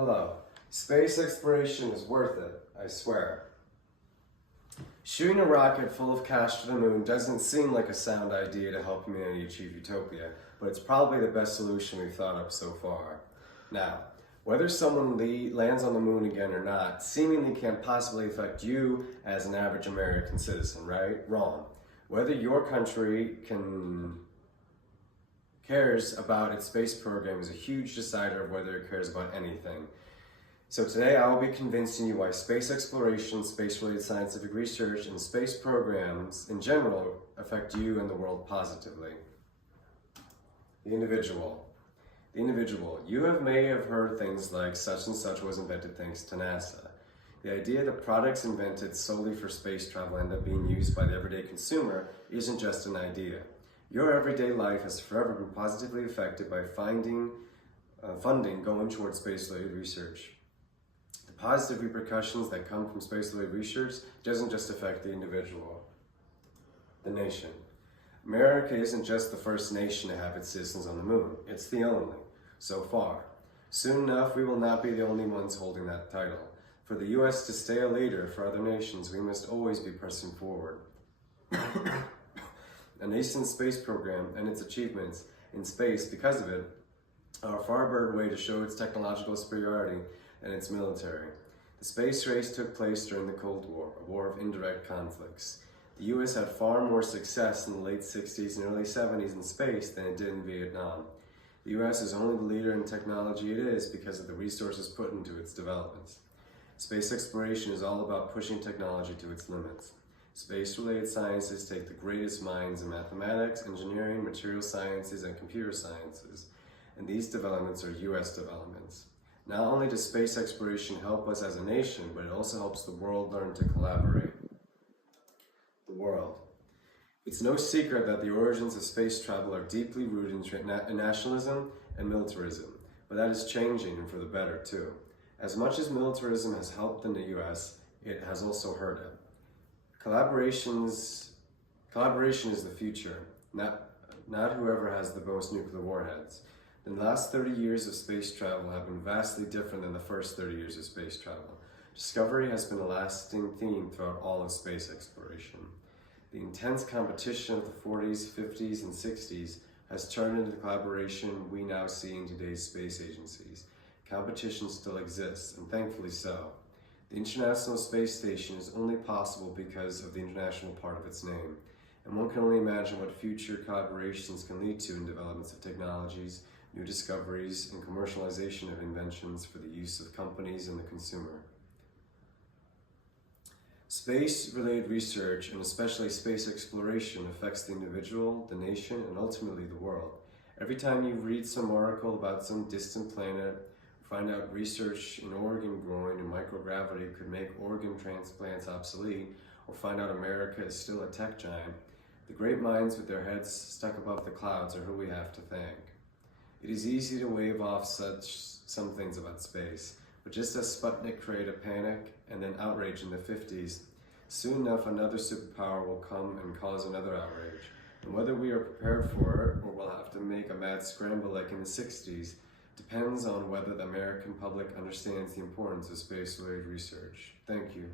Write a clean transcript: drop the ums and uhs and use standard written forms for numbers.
Hello. Space exploration is worth it, I swear. Shooting a rocket full of cash to the moon doesn't seem like a sound idea to help humanity achieve utopia, but it's probably the best solution we've thought of so far. Now, whether someone lands on the moon again or not seemingly can't possibly affect you as an average American citizen, right? Wrong. Whether your country cares about its space program is a huge decider of whether it cares about anything. So today I will be convincing you why space exploration, space-related scientific research, and space programs in general affect you and the world positively. The individual. You may have heard things like such and such was invented thanks to NASA. The idea that products invented solely for space travel end up being used by the everyday consumer isn't just an idea. Your everyday life has forever been positively affected by funding going towards space-related research. The positive repercussions that come from space-related research doesn't just affect the individual. The nation. America isn't just the first nation to have its citizens on the moon, it's the only, so far. Soon enough, we will not be the only ones holding that title. For the US to stay a leader for other nations, we must always be pressing forward. A nascent space program and its achievements in space, because of it, are a far better way to show its technological superiority than its military. The space race took place during the Cold War, a war of indirect conflicts. The US had far more success in the late 60s and early 70s in space than it did in Vietnam. The US is only the leader in technology it is because of the resources put into its developments. Space exploration is all about pushing technology to its limits. Space-related sciences take the greatest minds in mathematics, engineering, material sciences, and computer sciences, and these developments are US developments. Not only does space exploration help us as a nation, but it also helps the world learn to collaborate. The world. It's no secret that the origins of space travel are deeply rooted in nationalism and militarism, but that is changing, and for the better too. As much as militarism has helped in the US, it has also hurt it. Collaboration is the future, not whoever has the most nuclear warheads. The last 30 years of space travel have been vastly different than the first 30 years of space travel. Discovery has been a lasting theme throughout all of space exploration. The intense competition of the 40s, 50s, and 60s has turned into the collaboration we now see in today's space agencies. Competition still exists, and thankfully so. The International Space Station is only possible because of the international part of its name, and one can only imagine what future collaborations can lead to in developments of technologies, new discoveries, and commercialization of inventions for the use of companies and the consumer. Space-related research, and especially space exploration, affects the individual, the nation, and ultimately the world. Every time you read some article about some distant planet, find out research in organ growing and microgravity could make organ transplants obsolete, or find out America is still a tech giant, the great minds with their heads stuck above the clouds are who we have to thank. It is easy to wave off some things about space, but just as Sputnik created a panic and then outrage in the 50s, soon enough another superpower will come and cause another outrage. And whether we are prepared for it or will have to make a mad scramble like in the 60s depends on whether the American public understands the importance of space-related research. Thank you.